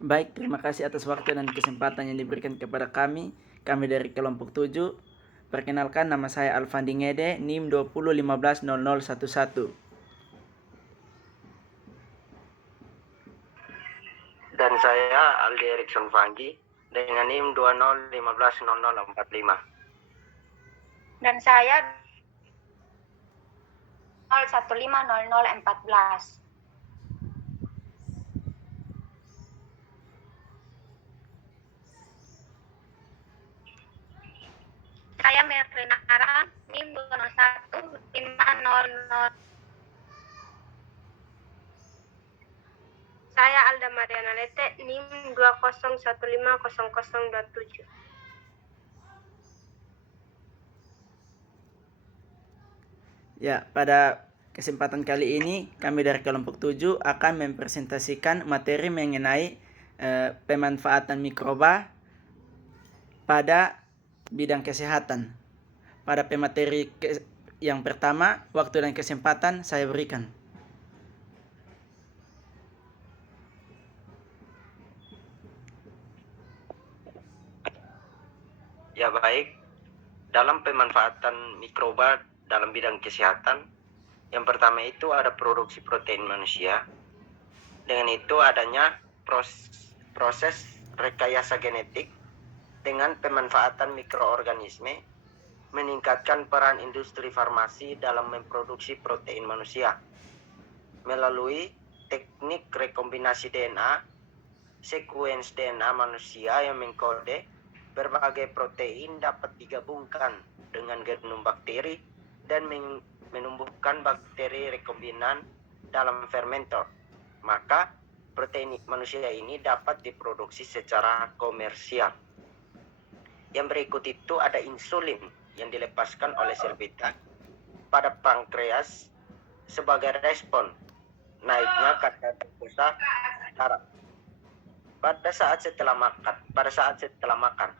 Baik, terima kasih atas waktu dan kesempatan yang diberikan kepada kami. Kami dari kelompok 7. Perkenalkan, nama saya Alfandi Ngede, NIM 20150011. Dan saya Aldi Erikson Fanggi dengan NIM 20150045. Dan saya 0150014. Saya Merlina Ara, NIM 2015000. Saya Alda Mariana Lete, NIM 20150027. Ya, pada kesempatan kali ini kami dari kelompok 7 akan mempresentasikan materi mengenai pemanfaatan mikroba pada bidang kesehatan. Pada pemateri yang pertama, waktu dan kesempatan saya berikan. Ya baik, dalam pemanfaatan mikroba dalam bidang kesehatan, yang pertama itu ada produksi protein manusia. Dengan itu adanya proses rekayasa genetik dengan pemanfaatan mikroorganisme meningkatkan peran industri farmasi dalam memproduksi protein manusia melalui teknik rekombinasi DNA, sekuens DNA manusia yang mengkode berbagai protein dapat digabungkan dengan genom bakteri dan menumbuhkan bakteri rekombinan dalam fermenter. Maka protein manusia ini dapat diproduksi secara komersial. Yang berikut itu ada insulin yang dilepaskan oleh sel beta pada pankreas sebagai respon naiknya kadar glukosa darah pada saat setelah makan.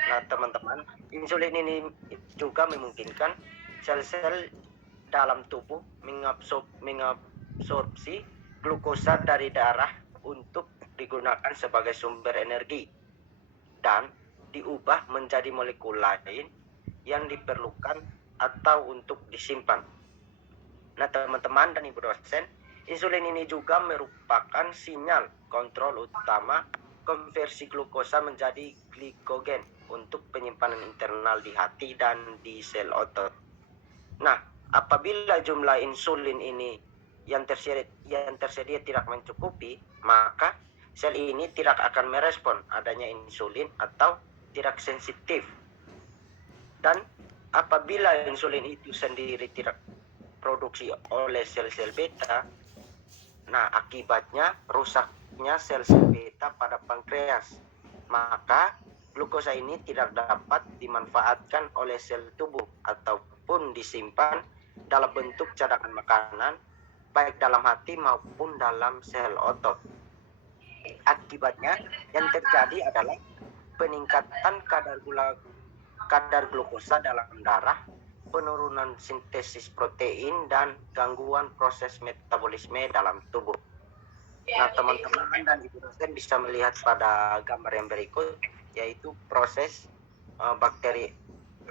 Nah, teman-teman, insulin ini juga memungkinkan sel-sel dalam tubuh mengabsorpsi glukosa dari darah untuk digunakan sebagai sumber energi dan diubah menjadi molekul lain yang diperlukan atau untuk disimpan. Nah, teman-teman dan ibu dosen, insulin ini juga merupakan sinyal kontrol utama konversi glukosa menjadi glikogen untuk penyimpanan internal di hati dan di sel otot. Nah, apabila jumlah insulin ini yang tersedia tidak mencukupi, maka sel ini tidak akan merespon adanya insulin atau tidak sensitif. Dan apabila insulin itu sendiri tidak produksi oleh sel-sel beta, nah akibatnya rusaknya sel-sel beta pada pankreas. Maka glukosa ini tidak dapat dimanfaatkan oleh sel tubuh ataupun disimpan dalam bentuk cadangan makanan, baik dalam hati maupun dalam sel otot. Akibatnya yang terjadi adalah peningkatan kadar glukosa dalam darah, penurunan sintesis protein, dan gangguan proses metabolisme dalam tubuh. Nah, teman-teman dan ibu dosen bisa melihat pada gambar yang berikut, yaitu proses bakteri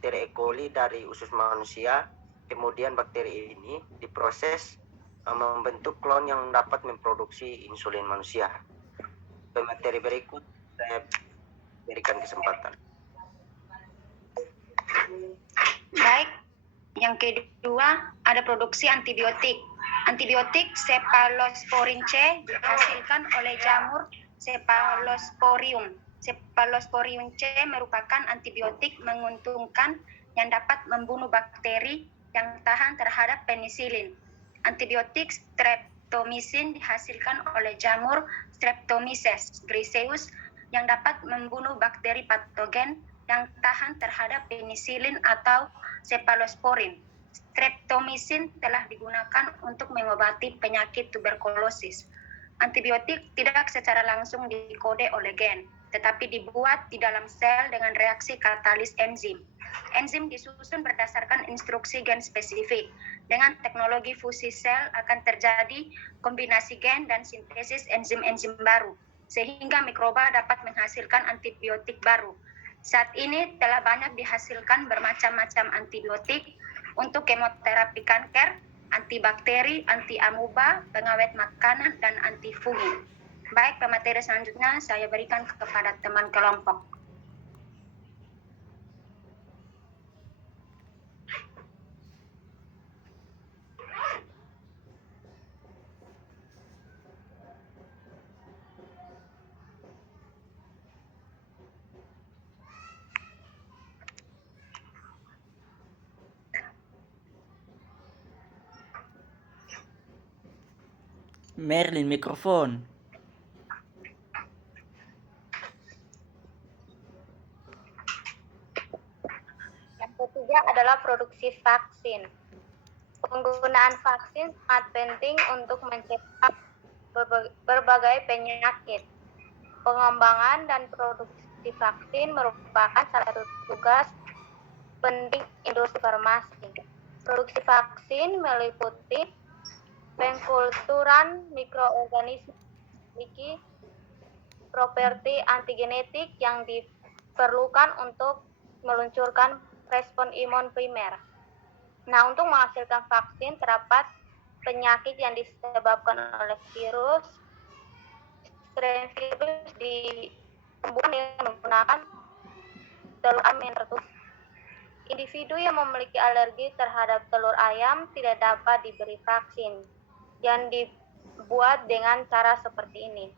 E. coli dari usus manusia. Kemudian bakteri ini diproses membentuk klon yang dapat memproduksi insulin manusia. Pemateri berikut saya berikan kesempatan. Baik, yang kedua ada produksi antibiotik. Antibiotik Cephalosporin C dihasilkan oleh jamur Cephalosporium. Cephalosporium C merupakan antibiotik menguntungkan yang dapat membunuh bakteri yang tahan terhadap penisilin. Antibiotik Streptomycin dihasilkan oleh jamur Streptomyces griseus yang dapat membunuh bakteri patogen yang tahan terhadap penisilin atau cephalosporin. Streptomycin telah digunakan untuk mengobati penyakit tuberkulosis. Antibiotik tidak secara langsung dikode oleh gen, tetapi dibuat di dalam sel dengan reaksi katalis enzim. Enzim disusun berdasarkan instruksi gen spesifik. Dengan teknologi fusi sel akan terjadi kombinasi gen dan sintesis enzim-enzim baru. sehingga mikroba dapat menghasilkan antibiotik baru. Saat ini telah banyak dihasilkan bermacam-macam antibiotik untuk kemoterapi kanker, antibakteri, anti-amuba, pengawet makanan, dan antifungi. Baik, pemateri selanjutnya saya berikan kepada teman kelompok. Merlin mikrofon. Yang ketiga adalah produksi vaksin. Penggunaan vaksin sangat penting untuk mencegah berbagai penyakit. Pengembangan dan produksi vaksin merupakan salah satu tugas penting industri farmasi. Produksi vaksin meliputi pengkulturan mikroorganisme memiliki properti antigenetik yang diperlukan untuk meluncurkan respon imun primer. Nah, untuk menghasilkan vaksin terdapat penyakit yang disebabkan oleh virus. Strain virus ditumbuhkan dengan menggunakan telur ayam yang tertutup. Individu yang memiliki alergi terhadap telur ayam tidak dapat diberi vaksin yang dibuat dengan cara seperti ini.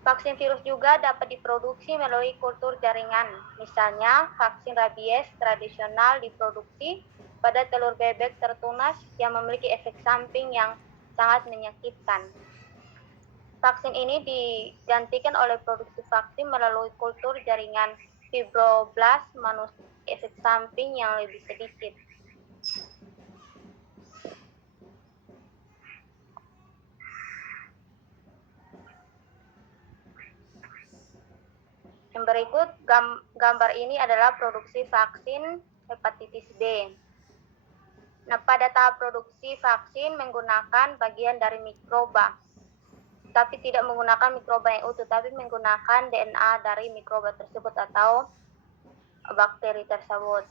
Vaksin virus juga dapat diproduksi melalui kultur jaringan. Misalnya, vaksin rabies tradisional diproduksi pada telur bebek tertunas yang memiliki efek samping yang sangat menyakitkan. Vaksin ini digantikan oleh produksi vaksin melalui kultur jaringan fibroblast manusia, efek samping yang lebih sedikit. Yang berikut gambar ini adalah produksi vaksin hepatitis B. Nah, pada tahap produksi vaksin menggunakan bagian dari mikroba, tapi tidak menggunakan mikroba yang utuh, tapi menggunakan DNA dari mikroba tersebut atau bakteri tersebut.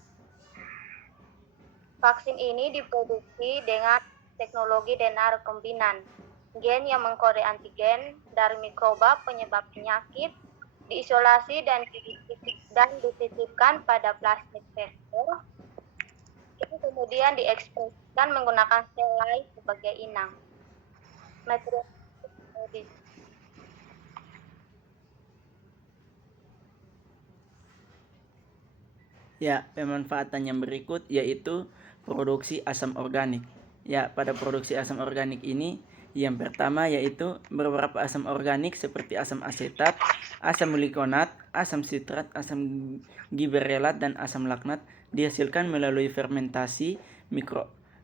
Vaksin ini diproduksi dengan teknologi DNA rekombinan. Gen yang mengkode antigen dari mikroba penyebab penyakit diisolasi dan dititipkan pada plasmid vektor. Itu kemudian diekspresikan menggunakan sel lain sebagai inang. Ya, pemanfaatan yang berikut yaitu produksi asam organik. Ya, pada produksi asam organik ini yang pertama yaitu beberapa asam organik seperti asam asetat, asam glikonat, asam sitrat, asam giberelat, dan asam laknat dihasilkan melalui fermentasi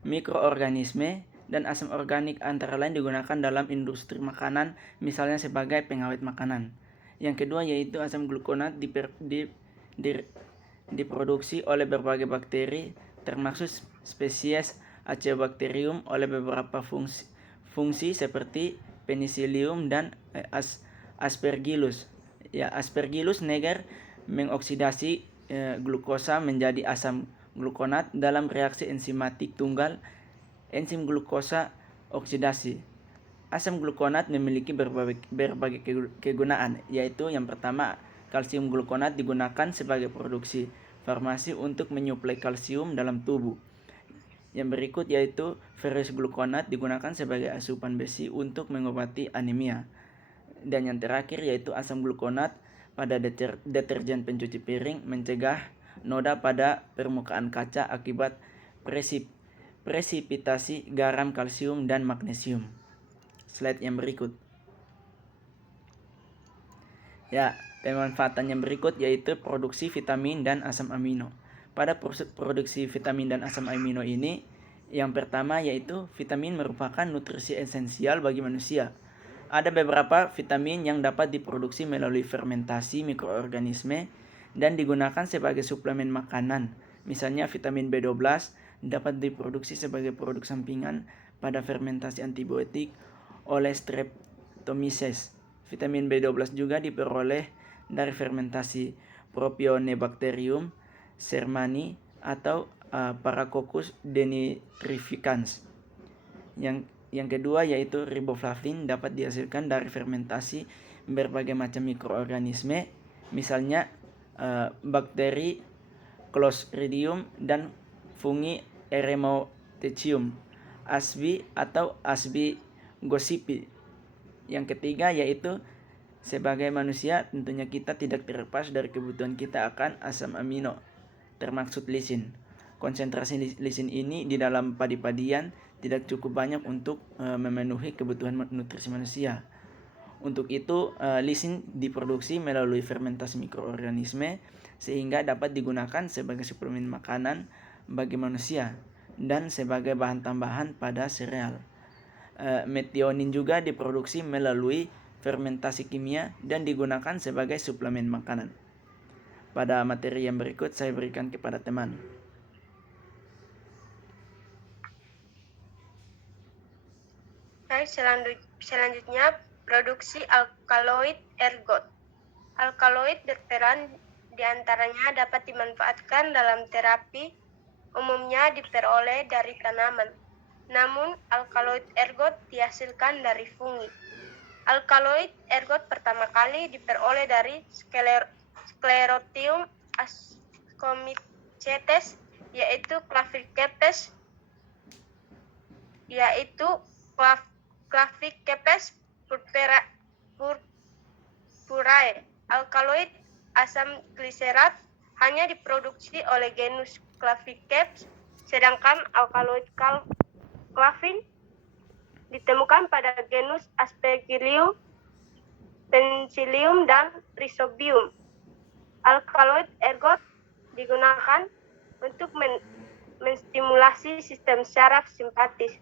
mikroorganisme, dan asam organik antara lain digunakan dalam industri makanan, misalnya sebagai pengawet makanan. Yang kedua yaitu asam glukonat diproduksi oleh berbagai bakteri termasuk spesies Acebacterium oleh beberapa fungsi seperti Penicillium dan Aspergillus. Ya, Aspergillus niger mengoksidasi glukosa menjadi asam glukonat dalam reaksi enzimatik tunggal enzim glukosa oksidasi. Asam glukonat memiliki berbagai kegunaan, yaitu yang pertama, kalsium glukonat digunakan sebagai produksi farmasi untuk menyuplai kalsium dalam tubuh. Yang berikut yaitu ferrous glukonat digunakan sebagai asupan besi untuk mengobati anemia. Dan yang terakhir yaitu asam glukonat pada deterjen pencuci piring mencegah noda pada permukaan kaca akibat presipitasi garam, kalsium, dan magnesium. Slide yang berikut. Ya, pemanfaatan yang berikut yaitu produksi vitamin dan asam amino. Pada produksi vitamin dan asam amino ini, yang pertama yaitu vitamin merupakan nutrisi esensial bagi manusia. Ada beberapa vitamin yang dapat diproduksi melalui fermentasi mikroorganisme dan digunakan sebagai suplemen makanan. Misalnya vitamin B12 dapat diproduksi sebagai produk sampingan pada fermentasi antibiotik oleh Streptomyces. Vitamin B12 juga diperoleh dari fermentasi Propionibacterium shermani atau Paracoccus denitrificans. Yang kedua yaitu riboflavin dapat dihasilkan dari fermentasi berbagai macam mikroorganisme, misalnya bakteri Clostridium dan fungi Eremoptychium, asbi atau asbi gossypi. Yang ketiga yaitu sebagai manusia tentunya kita tidak terlepas dari kebutuhan kita akan asam amino, termaksud lisin. Konsentrasi lisin ini di dalam padi-padian tidak cukup banyak untuk memenuhi kebutuhan nutrisi manusia. Untuk itu, lisin diproduksi melalui fermentasi mikroorganisme sehingga dapat digunakan sebagai suplemen makanan bagi manusia dan sebagai bahan tambahan pada sereal. Metionin juga diproduksi melalui fermentasi kimia dan digunakan sebagai suplemen makanan. Pada materi yang berikut saya berikan kepada teman. Baik, selanjutnya produksi alkaloid ergot. Alkaloid berperan diantaranya dapat dimanfaatkan dalam terapi, umumnya diperoleh dari tanaman. Namun, alkaloid ergot dihasilkan dari fungi. Alkaloid ergot pertama kali diperoleh dari Sclerotium ascomycetes, yaitu Clavicepes purpurae. Alkaloid asam gliserat hanya diproduksi oleh genus Claviceps, sedangkan alkaloid clavin ditemukan pada genus Aspergillus, Penicillium, dan Rhizobium. Alkaloid ergot digunakan untuk menstimulasi sistem syaraf simpatis.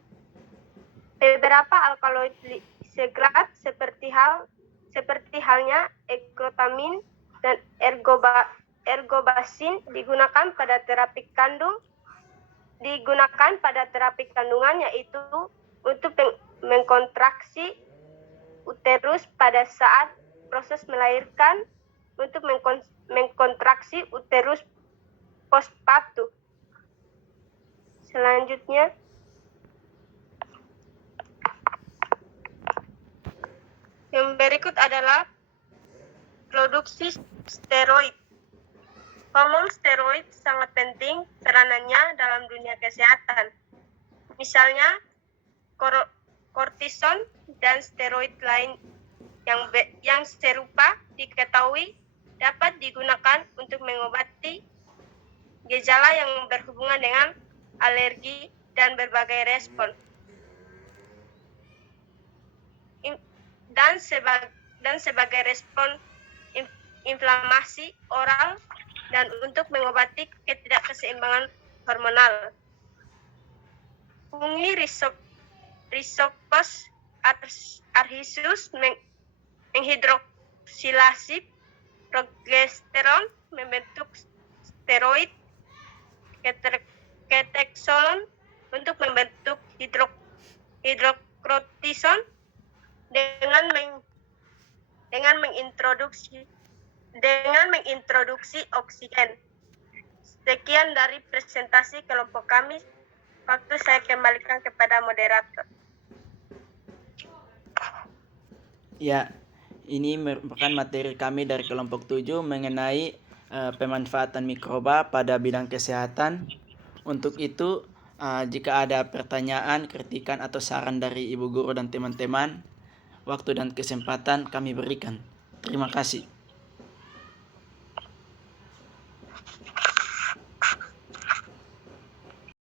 Beberapa alkaloid lisegrat seperti halnya ekrotamin dan ergobasin digunakan pada terapi kandungan, yaitu untuk mengkontraksi uterus pada saat proses melahirkan, untuk mengkontraksi uterus postpartum. Selanjutnya, yang berikut adalah produksi steroid. Hormon steroid sangat penting peranannya dalam dunia kesehatan. Misalnya, kortison dan steroid lain yang serupa diketahui dapat digunakan untuk mengobati gejala yang berhubungan dengan alergi dan berbagai respon. Dan sebagai respon inflamasi oral dan untuk mengobati ketidakseimbangan hormonal. Fungi Rhizopus arhissus menghidroksilasi progesteron, membentuk steroid ketexolon untuk membentuk hidrokortison dengan mengintroduksi oksigen. Sekian dari presentasi kelompok kami. Waktu saya kembalikan kepada moderator. Ya, ini merupakan materi kami dari kelompok 7 mengenai pemanfaatan mikroba pada bidang kesehatan. Untuk itu, jika ada pertanyaan, kritikan, atau saran dari ibu guru dan teman-teman, waktu dan kesempatan kami berikan. Terima kasih.